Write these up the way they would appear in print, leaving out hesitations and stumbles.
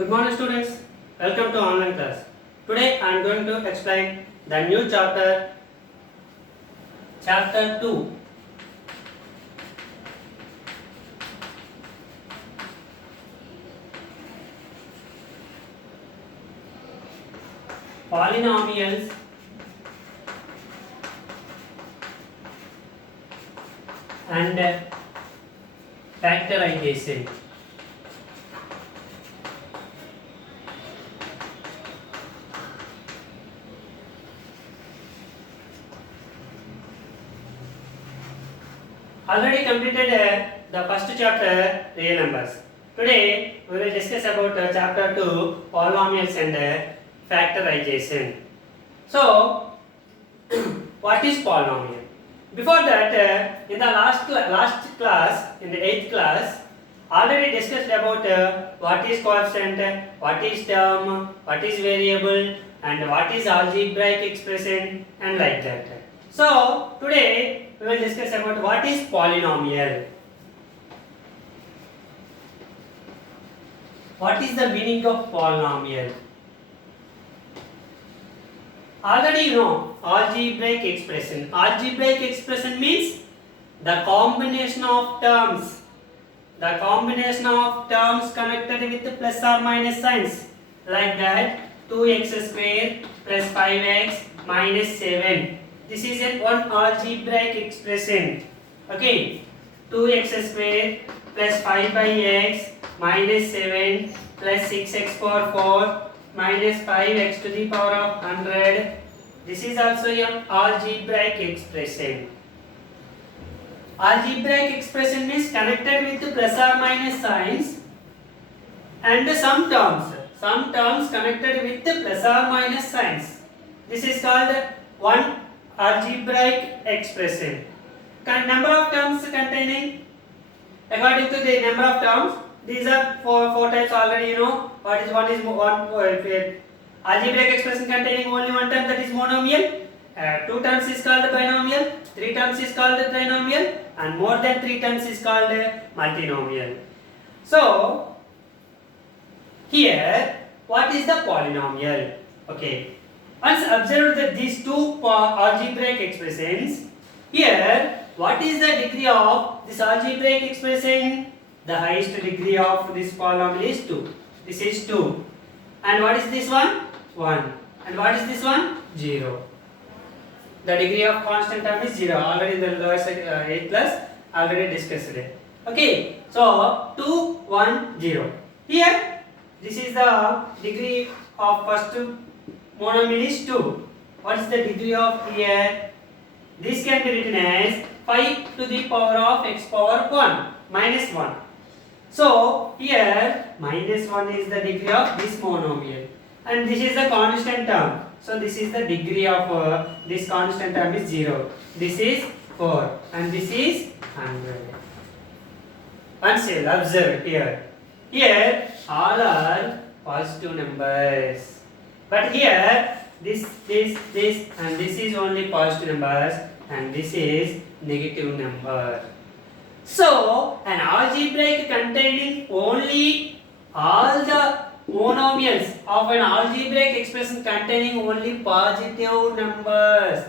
Good morning students, welcome to online class. Today I am going to explain the new chapter 2. Polynomials and factorization. Already completed the first chapter, real numbers. Today we will discuss about chapter 2, polynomials and factorization. So, what is polynomial? Before that, in the last class, in the 8th class, already discussed about what is constant, what is term, what is variable, and what is algebraic expression, and like that. So, today we will discuss about what is polynomial. What is the meaning of polynomial? Already you know algebraic expression. Algebraic expression means the combination of terms. The combination of terms connected with plus or minus signs. Like that 2x square plus 5x minus 7. This is one algebraic expression. Okay. 2x square plus 5 by x minus 7 plus 6x power 4 minus 5x to the power of 100. This is also an algebraic expression. Algebraic expression means connected with plus or minus signs and some terms connected with plus or minus signs. This is called one algebraic expression. Number of terms containing, according to the number of terms, these are four types already you know. What is one is algebraic expression containing only one term, that is monomial. Two terms is called binomial. Three terms is called trinomial, and more than three terms is called multinomial. So here, what is the polynomial? Okay. Once observed that these two algebraic expressions, here what is the degree of this algebraic expression? The highest degree of this polynomial is 2. This is 2. And what is this one? 1. And what is this one? 0. The degree of constant term is 0. Already in the lower 8 plus already discussed it. Okay. So 2, 1, 0. Here this is the degree of first monomial is 2. What is the degree of here? This can be written as 5 to the power of x power 1 minus 1. So here minus 1 is the degree of this monomial, and this is the constant term. So this is the degree of this constant term is 0. This is 4 and this is 100. Once you observe here. Here all are positive numbers. But here this and this is only positive numbers and this is negative number. So an algebraic containing only all the monomials of an algebraic expression containing only positive numbers.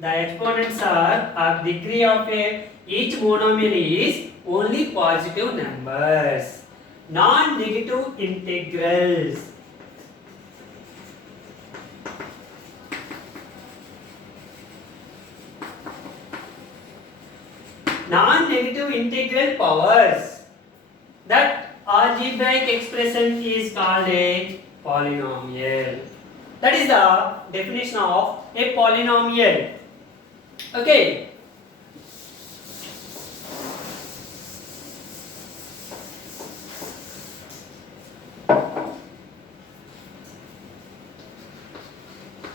The exponents are degree of each monomial is only positive numbers. Non-negative integrals. Non-negative integral powers. That algebraic expression is called a polynomial. That is the definition of a polynomial. Okay.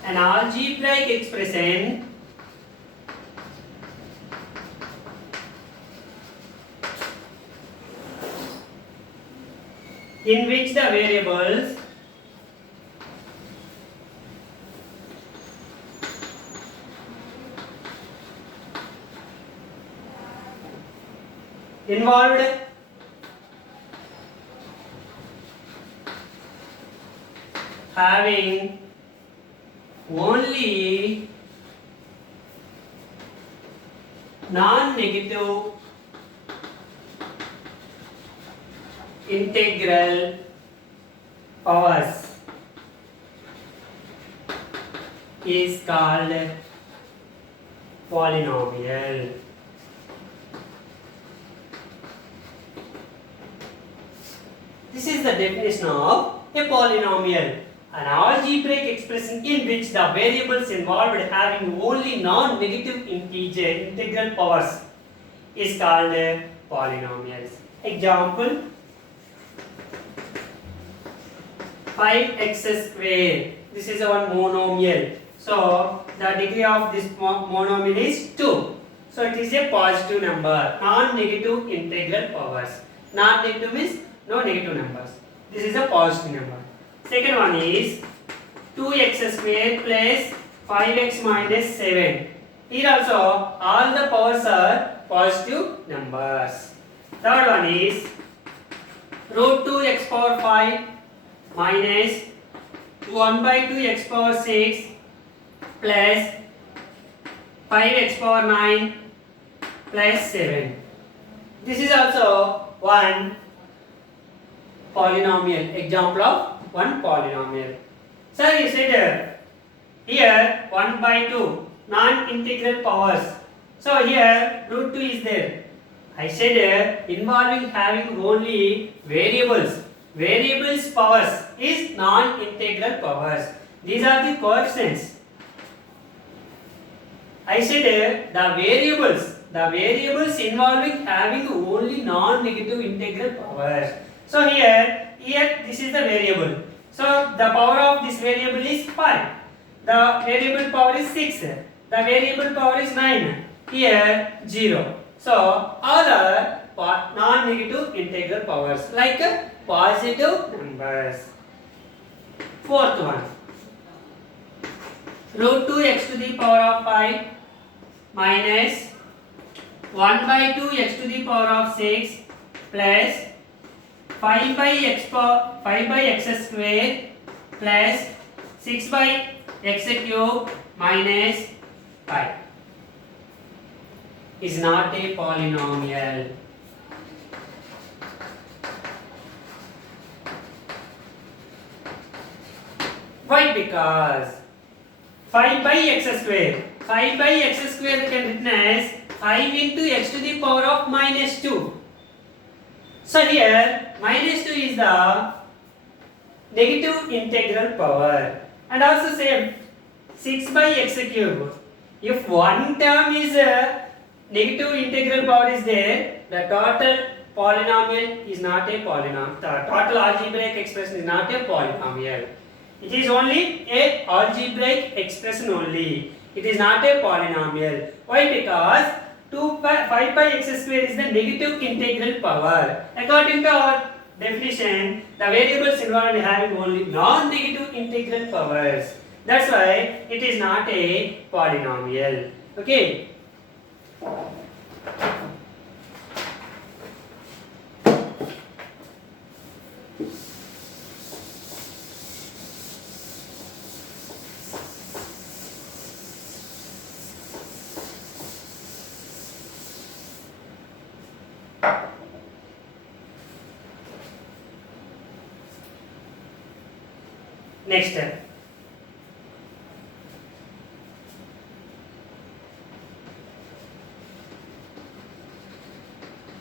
An algebraic expression in which the variables involved having only non-negative integral powers is called polynomial. This is the definition of a polynomial. An algebraic expression in which the variables involved having only non-negative integral powers is called polynomials. Example: 5x square. This is our monomial. So the degree of this monomial is 2. So it is a positive number. Non-negative integral powers. Non-negative means no negative numbers. This is a positive number. Second one is 2x square plus 5x minus 7. Here also all the powers are positive numbers. Third one is root 2x power 5 minus 1 by 2 x power 6 plus 5x power 9 plus 7. This is also one polynomial. Example of one polynomial. So you said here 1 by 2 non-integral powers. So here root 2 is there. I said involving having only variables. Variables powers is non-integral powers. These are the coefficients. I said the variables involving having only non-negative integral powers. So here this is the variable. So the power of this variable is 5. The variable power is 6. The variable power is 9. Here 0. So all are non-negative integral powers like positive numbers. Fourth one, root 2x to the power of 5 minus 1 by 2 x to the power of 6 plus 5 by x square plus 6 by x cube minus 5 is not a polynomial. Why? Because 5 by x square. 5 by x square can written as 5 into x to the power of minus 2. So here minus 2 is the negative integral power. And also same 6 by x cube. If one term is negative integral power is there, the total polynomial is not a polynomial. The total algebraic expression is not a polynomial. It is only a algebraic expression only. It is not a polynomial. Why? Because 5 by x square is the negative integral power. According to our definition, the variables involved having only non-negative integral powers. That's why it is not a polynomial. Okay. Next step.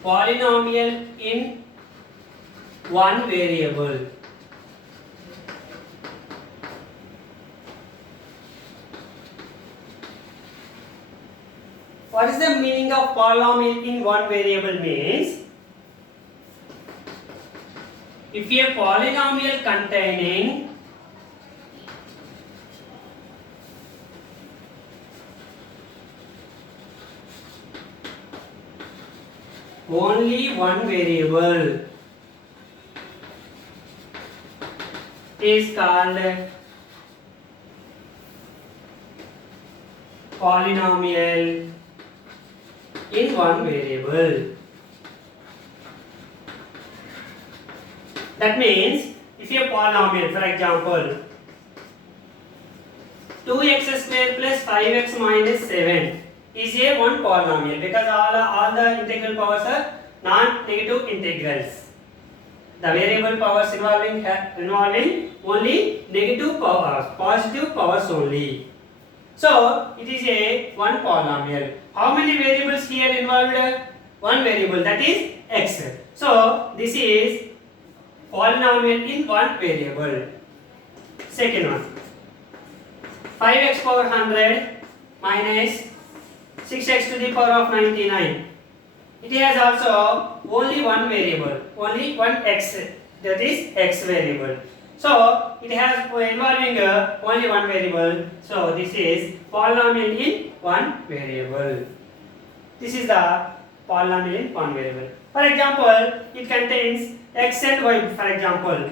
Polynomial in one variable. What is the meaning of polynomial in one variable? Means if a polynomial containing only one variable is called polynomial in one variable. That means if a polynomial, for example 2x square plus 5x minus 7 is a one polynomial because all the integral powers are non-negative integrals. The variable powers involving only negative powers, positive powers only. So it is a one polynomial. How many variables here involved? One variable, that is x. So this is polynomial in one variable. Second one, 5x power 100 minus 6x to the power of 99. It has also only one variable, only one x, that is x variable. So it has involving only one variable. So this is polynomial in one variable. This is the polynomial in one variable. For example, it contains x and y. For example,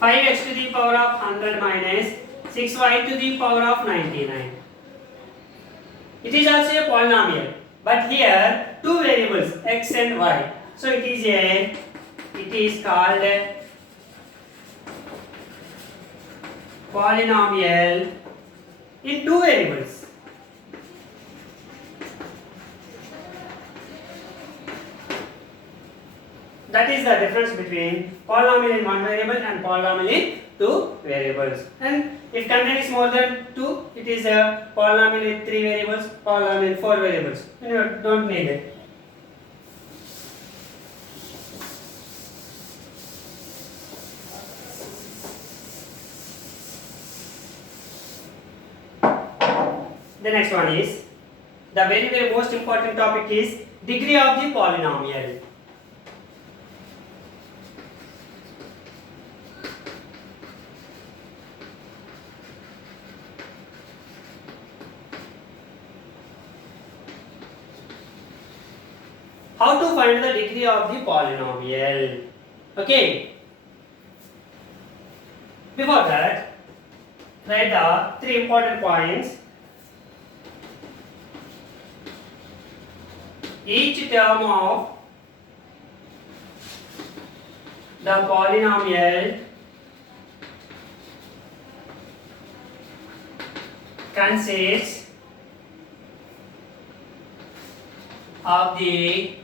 5x to the power of 100 minus 6y to the power of 99. It is also a polynomial, but here two variables x and y. So it is called polynomial in two variables. That is the difference between polynomial in one variable and polynomial in two variables. And if contains more than two, it is a polynomial in three variables, polynomial in four variables. You don't need it. The next one is the very most important topic is degree of the polynomial. How to find the degree of the polynomial? Okay. Before that, write the three important points. Each term of the polynomial consists of the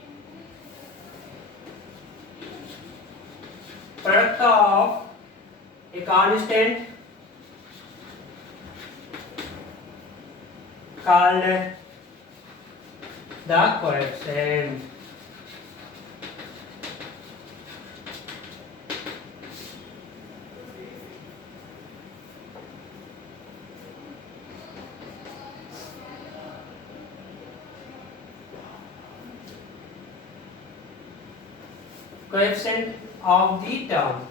product of a constant called the coefficient. Coefficient of the term.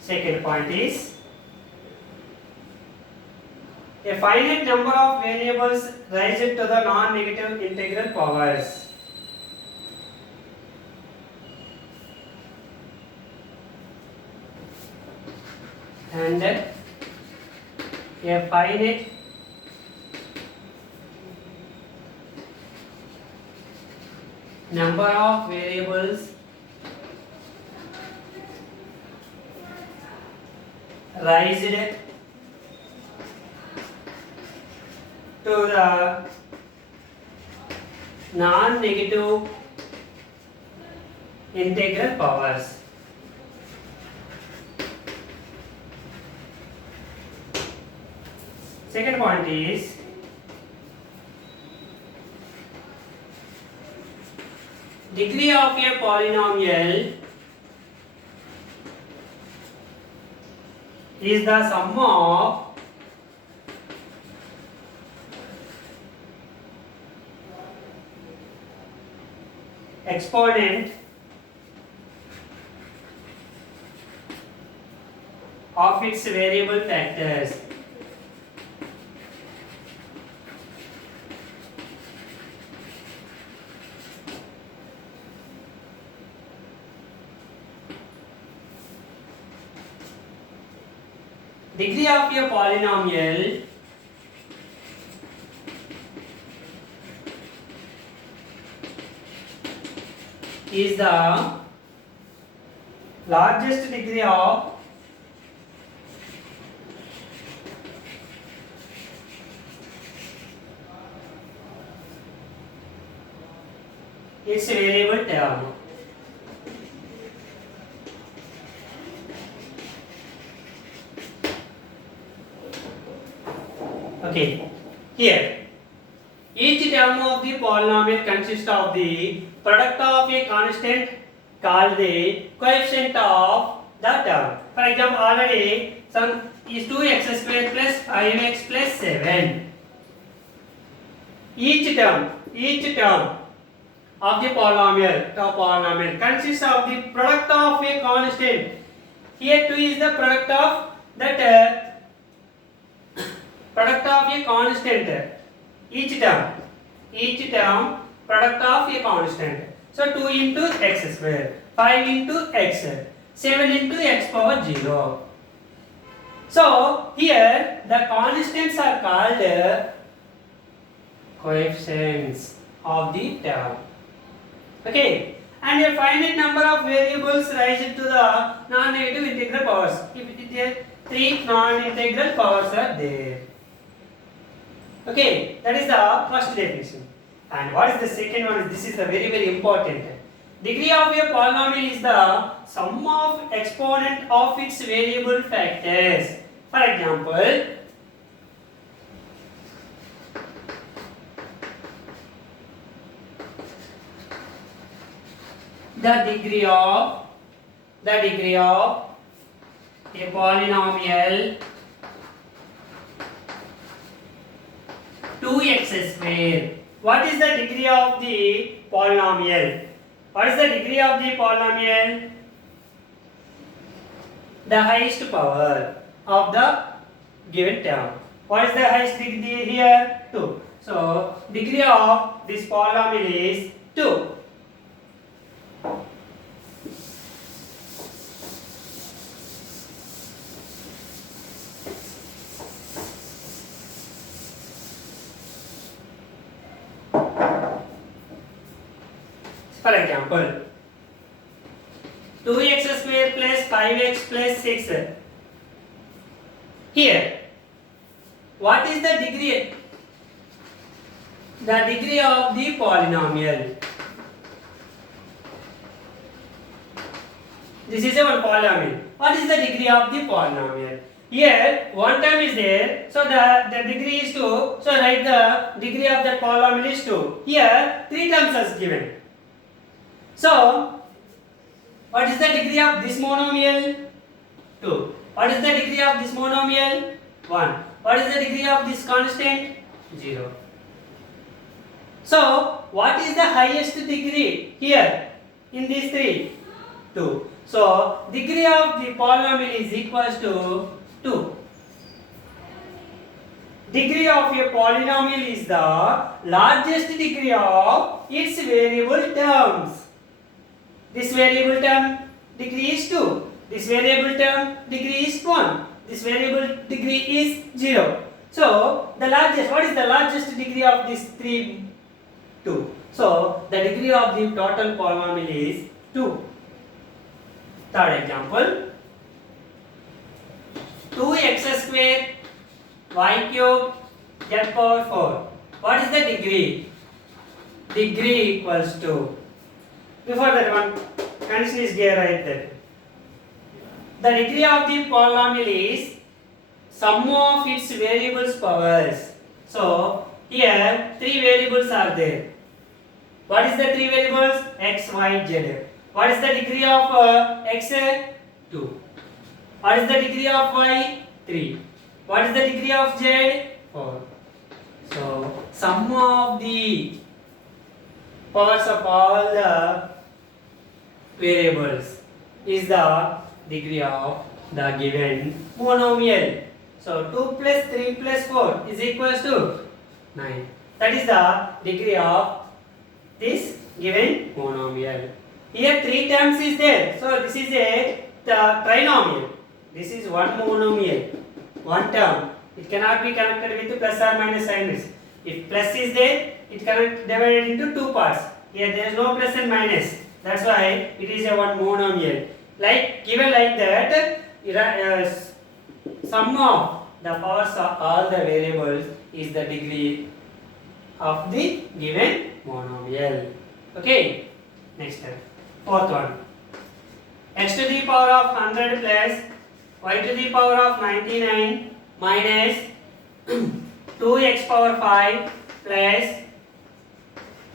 Second point is a finite number of variables raised to the non-negative integral powers. And a finite number of variables raised to the non-negative integral powers. Second point is degree of a polynomial is the sum of exponent of its variable factors. Degree of a polynomial is the largest degree of its variable term. Okay, here each term of the polynomial consists of the product of a constant called the coefficient of the term. For example, already some is 2x square plus 5x plus 7. Each term of the polynomial consists of the product of a constant. Here 2 is the product of that product of a constant. Each term product of a constant. So 2 into x square, 5 into x, 7 into x power 0. So here the constants are called coefficients of the term. Okay, and a finite number of variables rise to the non-negative integral powers. If it is there, 3 non-integral powers are there. Okay, that is the first definition. And what is the second one? This is the very important. Degree of a polynomial is the sum of exponent of its variable factors. For example, the degree of a polynomial 2x square. What is the degree of the polynomial? What is the degree of the polynomial? The highest power of the given term. What is the highest degree here? 2. So, degree of this polynomial is 2. For example, 2x square plus 5x plus 6. Here, what is the degree? The degree of the polynomial. This is a one polynomial. What is the degree of the polynomial? Here, one term is there, so the degree is 2. So write the degree of that polynomial is 2. Here, 3 terms are given. So, what is the degree of this monomial? 2. What is the degree of this monomial? 1. What is the degree of this constant? 0. So, what is the highest degree here in these 3? 2. So, degree of the polynomial is equals to 2. Degree of a polynomial is the largest degree of its variable terms. This variable term degree is 2. This variable term degree is 1. This variable degree is 0. So, the largest, what is the largest degree of these 3? 2. So, the degree of the total polynomial is 2. Third example, 2x square y cube z power 4. What is the degree? Degree equals to, before that one condition is here right there. The degree of the polynomial is sum of its variables powers. So here 3 variables are there. What is the 3 variables? X, Y, Z. What is the degree of X? 2. What is the degree of Y? 3. What is the degree of Z? 4. So sum of the powers of all the variables is the degree of the given monomial. So 2 plus 3 plus 4 is equals to 9. That is the degree of this given monomial. Here 3 terms is there. So this is a trinomial. This is one monomial, one term. It cannot be connected with plus or minus signs. If plus is there, it cannot divide into 2 parts. Here there is no plus and minus. That's why it is a one monomial. like given like that, sum of the powers of all the variables is the degree of the given monomial. Okay, next step. Fourth one. X to the power of 100 plus y to the power of 99 minus 2x power 5 plus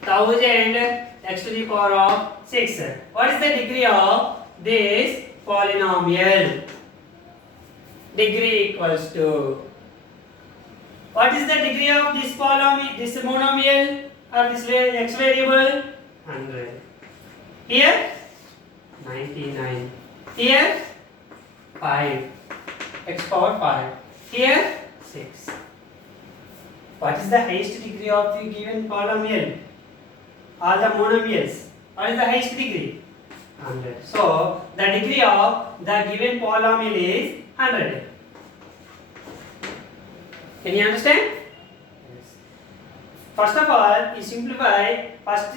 1000 x to the power of 6. What is the degree of this polynomial? Degree equals to, what is the degree of this polynomial, this monomial or this x variable? 100. Here 99. Here 5. X power 5. Here 6. What is the highest degree of the given polynomial? All the monomials. What is the highest degree? 100. So the degree of the given polynomial is 100. Can you understand? Yes. First of all, you simplify. First,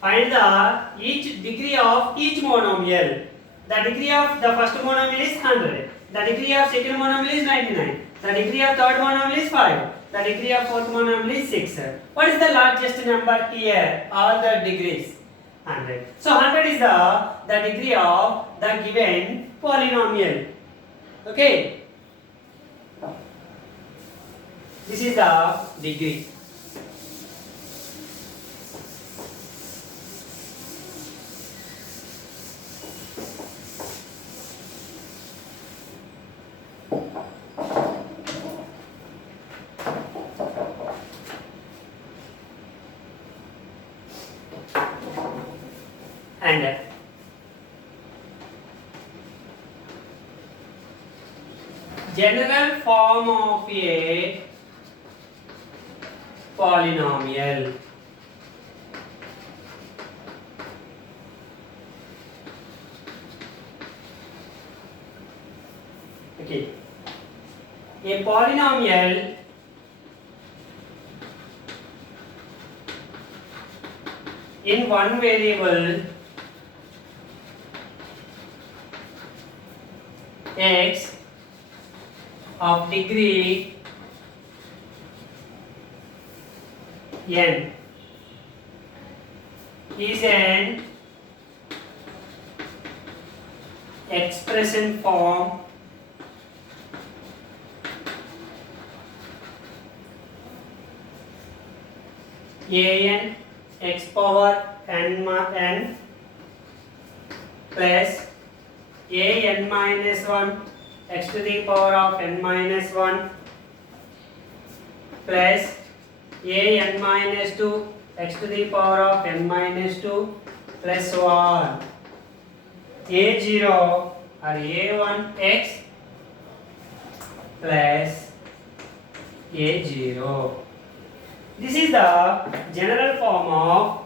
find the each degree of each monomial. The degree of the first monomial is 100. The degree of second monomial is 99. The degree of third monomial is 5. The degree of fourth monomial is 6. What is the largest number here? All the degrees. 100. So 100 is the degree of the given polynomial. Okay. This is the degree. And general form of a polynomial. Okay. A polynomial in one variable x of degree n is an expression form an x power n plus an minus 1 x to the power of n minus 1 plus an minus 2 x to the power of n minus 2 plus 1 a0 or a1 x plus a0. This is the general form of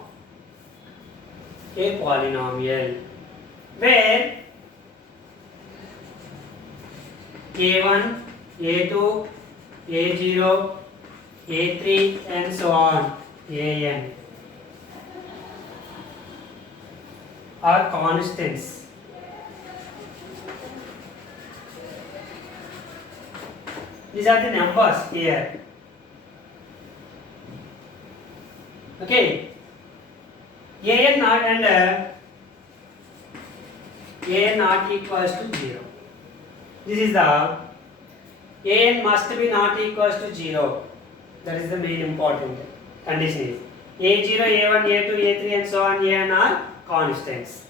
a polynomial where a1, a2, a0, a3 and so on, an are constants. These are the numbers here. Okay, an not and an not equals to 0. This is the an must be not equals to 0. That is the main important condition. Is a0, a1, a2, a3 and so on, an are constants.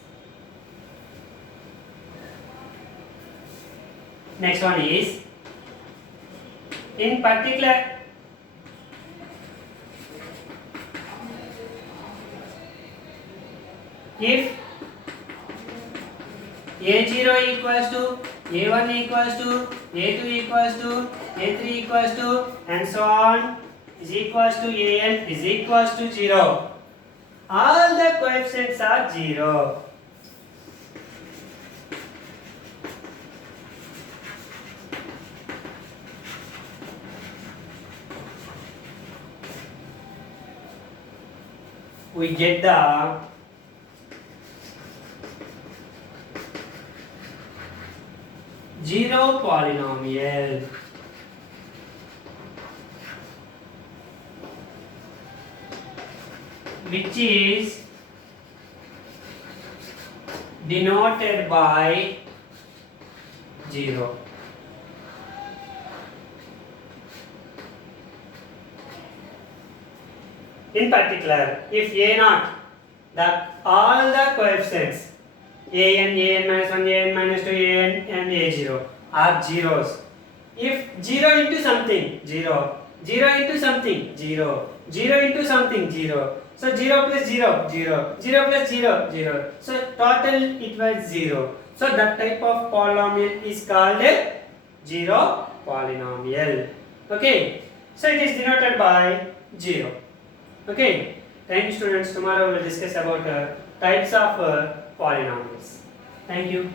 Next one is, in particular, if a0 equals to, a1 equals to, a2 equals to, a3 equals to and so on is equals to an is equals to 0. All the coefficients are 0. We get the zero polynomial. Which is denoted by 0. In particular, if a naught, all the coefficients an minus 1, an minus 2, an and a0 are zeros. If 0 into something, 0, 0 into something, 0, 0 into something, 0. So 0 plus 0, 0, 0 plus 0, 0. So total it was 0. So that type of polynomial is called a zero polynomial. Okay. So it is denoted by 0. Okay. Thank you students. Tomorrow we will discuss about types of polynomials. Thank you.